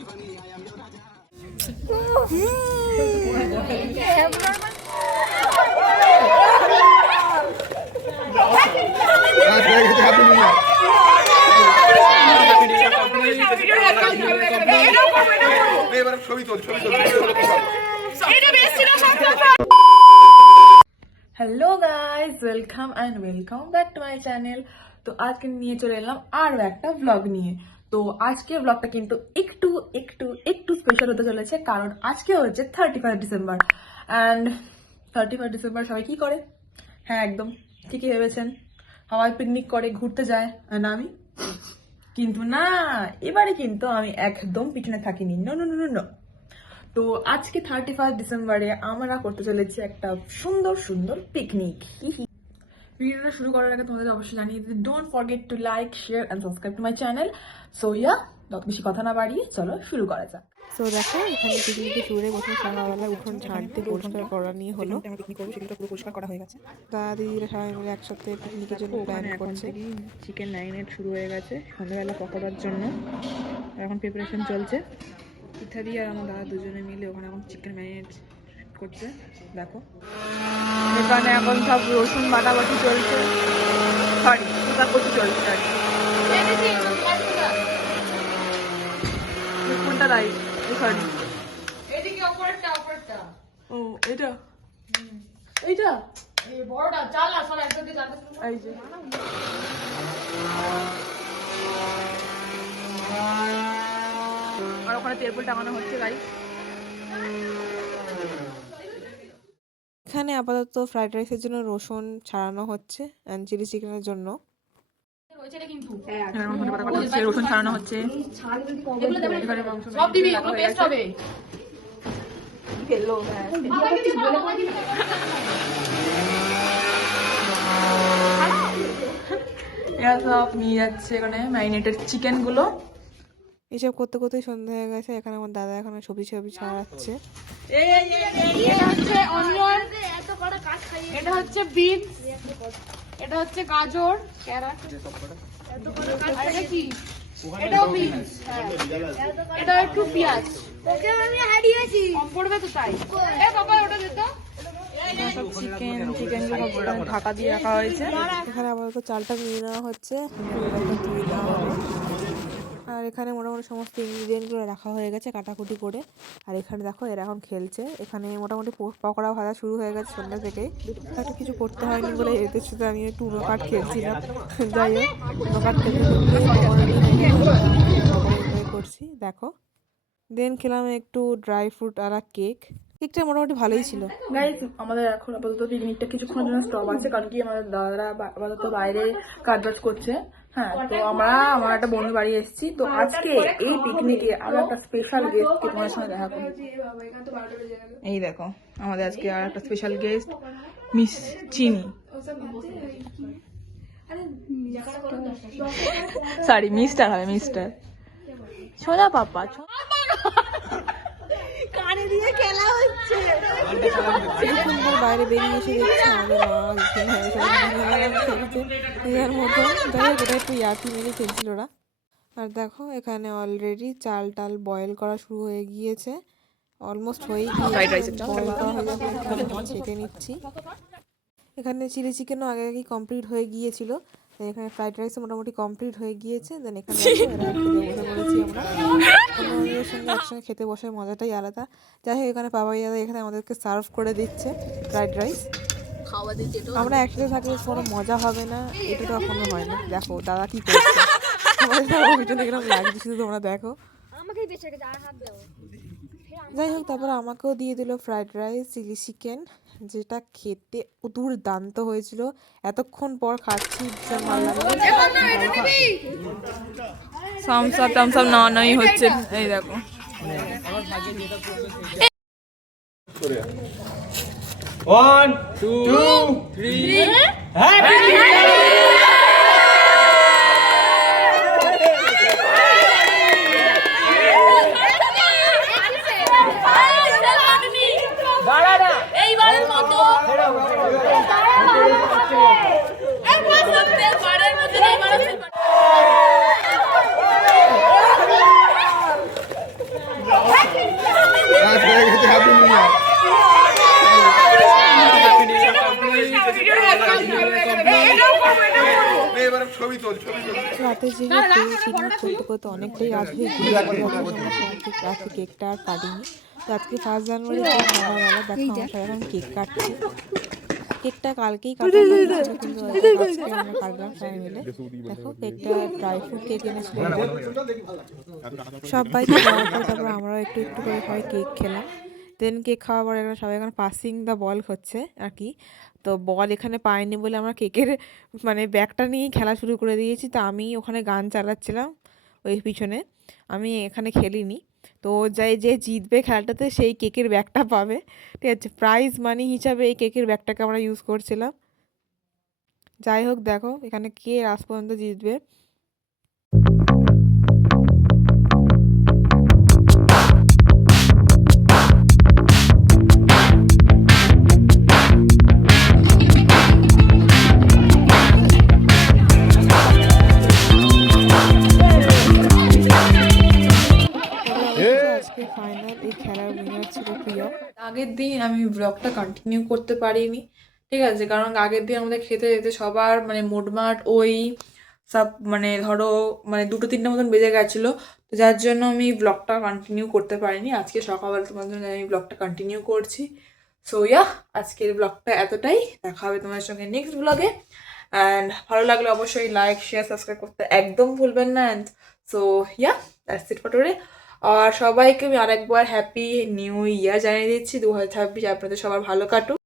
Hello guys welcome and welcome back to my channel. तो आज के নিয়ে চলে এলাম আর একটা ব্লগ নিয়ে। তো আজকে ব্লগটা কিন্তু একটু একটু একটু স্পেশাল হতে চলেছে, কারণ আজকে হচ্ছে 31 ডিসেম্বর। অ্যান্ড 31 ডিসেম্বর সবাই কি করে? হ্যাঁ, একদম ঠিকই ভেবেছেন, সবাই পিকনিক করে, ঘুরতে যায়। আর আমি কিন্তু না, এবারে কিন্তু আমি একদম পিছনে থাকিনি। No no no no. তো আজকে 31 ডিসেম্বরে আমরা করতে চলেছি একটা সুন্দর সুন্দর পিকনিক। ভিডিওটা শুরু করার আগে তোমাদের অবশ্যই জানিয়ে দিই, don't forget to like, share and subscribe to my channel. So yeah, বেশি কথা না বাড়িয়ে চলো শুরু করা যাক। তো দেখো, এখানে পিকনিকে শুরু প্রথম সকালবেলা উঠোন ঝাড়তে পরিষ্কার করা নিয়ে হলো। পিকনিক করবো, সেগুলো পুরো পরিষ্কার করা হয়ে গেছে। দাদা দিদিরা সবাই মিলে একসাথে পিকনিকের জন্য প্ল্যান করছে। চিকেন ম্যারিনেট শুরু হয়ে গেছে সন্ধ্যাবেলা পকোড়ার জন্য, এখন প্রিপারেশন চলছে। ইত্যাদি আর আমার দাদা দুজনে মিলে ওখানে এখন চিকেন ম্যারিনেট করছে। দেখো এখানে এখন সব রসুন বাটাবাটি চলছে, সরি শুকা কচু চলছে। কোনটা তাই? সরি, এদিকে অপরটা ও এটা এইটা এই বড়টা চাল আর সব একসাথে জানতে শুরু এই যে আর ওখানে তেরপল টাঙানো হচ্ছে গাইস। এখানে আপাতত ফ্রাইড রাইসের জন্য রসুন ছাড়ানো হচ্ছে এন্ড চিলি চিকেনের জন্য। রয়েছে রে কিন্তু রসুন ছাড়ানো হচ্ছে, সব দিবি, ওগুলো পেস্ট হবে। এরা সব নিয়ে যাচ্ছে এখানে ম্যারিনেটেড চিকেন গুলো। এসব করতে করতেই সন্ধ্যা হয়ে গেছে। এখানে আমার দাদা এখানে সবজি ছাড়াচ্ছে। এটা হচ্ছে অনিয়ন, এটা হচ্ছে বিনস, এটা হচ্ছে গাজর, ক্যারট, আর এটা কি? এটাও বিনস, এটা একটু পেঁয়াজ। ওকে আমি হারিয়েছি, কম পড়বে তো তাই। এ বাবা ওটা দে তো। চিকেন গুলো ঢাকা দিয়ে রাখা হয়েছে। এখানে আপাতত চালটা নিয়ে নেওয়া হচ্ছে, আর এখানে মোটামুটি সমস্ত ইনগ্রিডিয়েন্টগুলো রাখা হয়ে গেছে কাটাকুটি করে। আর এখানে দেখো এরা এখন খেলছে। এখানে মোটামুটি পকোড়া ভাজা শুরু হয়ে গেছে সন্ধ্যা থেকেই। একটা কিছু করতে হয়নি বলে এদের সাথে আমি একটু উনো কাঠ খেলছিলাম। যাই হোক, উনো কাঠ খেলতে করছি। দেখো দেন খেলাম একটু ড্রাই ফ্রুট আর কেকটা মোটামুটি ভালোই ছিল। গাইস আমাদের এখন আপাতত পিকনিকটা কিছুক্ষণের জন্য স্টপ আছে, কারণ কি আমাদের দাদারা আপাতত বাইরে কাজ করছে। হ্যাঁ, তো আমার একটা বন্ধু বাড়ি এসেছি। তো আজকে এই পিকনিকে আমরা একটা স্পেশাল গেস্টকে তোমার সঙ্গে দেখা করি। এই দেখো আমাদের আজকে আর একটা স্পেশাল গেস্ট, মিস চিনি। সরি, মিস্টার হবে, মিস্টার সোনা পাপা। কানে দিয়ে খেলা হচ্ছে। সুন্দর বাইরে বেরিয়ে এসে দেখছি আমাদের মা মতো যাই হোক, একটু ইয়ার্কি মেরে খেলছিল ওরা। আর দেখো এখানে অলরেডি চাল টাল বয়েল করা শুরু হয়ে গিয়েছে, অলমোস্ট হয়ে গিয়েছে। ছেঁকে নিচ্ছি। এখানে চিলি চিকেনও আগে আগেই কমপ্লিট হয়ে গিয়েছিল। এখানে ফ্রাইড রাইসও মোটামুটি কমপ্লিট হয়ে গিয়েছে। দেন এখানে খেতে বসে পড়েছি আমরা। অন্যদের সঙ্গে একসঙ্গে খেতে বসার মজাটাই আলাদা। যাই হোক, এখানে পাপাই দাদা এখানে আমাদেরকে সার্ভ করে দিচ্ছে ফ্রাইড রাইস। আমরা একসাথে থাকলে কোনো মজা হবে না, এটা তো এখনো হয় না। দেখো দাদা কি করছে, এরকম লাগছে শুধু তোমরা দেখো। যাই হোক, তারপর আমাকেও দিয়ে দিল ফ্রাইড রাইস চিলি চিকেন, যেটা খেতে দুর্দান্ত হয়েছিল। এতক্ষণ পর খাচ্ছি, থামস আপ নেওয়াই হচ্ছে। এই দেখো One, two, three. Happy এইবারের মতো রাতে যেহেতু পিকনিক করতে করতে অনেকটাই রাত হয়ে গিয়েছিল, আমরা রাতে কেকটা আর কাটিনি। তো আজকে 1 জানুয়ারি সকালবেলা দেখো আমরা সবাই এখন কেক কাটছি। কেকটা কালকেই কাটা হয়েছিল, কিন্তু আজকে আমরা কাটলাম সবাই মিলে। দেখো কেকটা ড্রাই ফ্রুট কেক এনেছিল। সবাইকে দেওয়ার পর তারপর আমরাও একটু একটু করে সবাই কেক খেলাম। দেন কেক খাওয়ার পরে এখানে সবাই এখন পাসিং দ্য বল হচ্ছে আর কি। তো বল এখানে পাইনি বলে আমরা কেকের মানে ব্যাগটা নিয়েই খেলা শুরু করে দিয়েছি। তো আমি ওখানে গান চালাচ্ছিলাম ওই পিছনে, আমি এখানে খেলিনি। তো যে জিতবে খেলাটাতে সেই কেকের ব্যাগটা পাবে, ঠিক আছে। প্রাইজ মানি হিসাবে এই কেকের ব্যাগটাকে আমরা ইউজ করছিলাম। যাই হোক দেখো এখানে কে লাস্ট পর্যন্ত জিতবে। আজকে ফাইনাল এই খেলার উইনার ছিল প্রিয়। আগের দিন আমি ব্লগটা কন্টিনিউ করতে পারিনি, ঠিক আছে, কারণ আগের দিন আমাদের খেতে যেতে সবার মানে মোটমাট ওই সব মানে ধরো মানে 2-3টা মতন বেজে গেছিলো। তো যার জন্য আমি ব্লগটা কন্টিনিউ করতে পারিনি। আজকে সকালবেলা তোমার জন্য আমি ব্লগটা কন্টিনিউ করছি। সো ইয়া, আজকের ব্লগটা এতটাই। দেখা হবে তোমার সঙ্গে নেক্সট ব্লগে। অ্যান্ড ভালো লাগলে অবশ্যই লাইক শেয়ার সাবস্ক্রাইব করতে একদম ভুলবেন না। And so yeah, that's it for today. আর সবাইকে আমি আরেকবার হ্যাপি নিউ ইয়ার জানিয়ে দিচ্ছি। 2026 আপনাদের সবার ভালো কাটুক।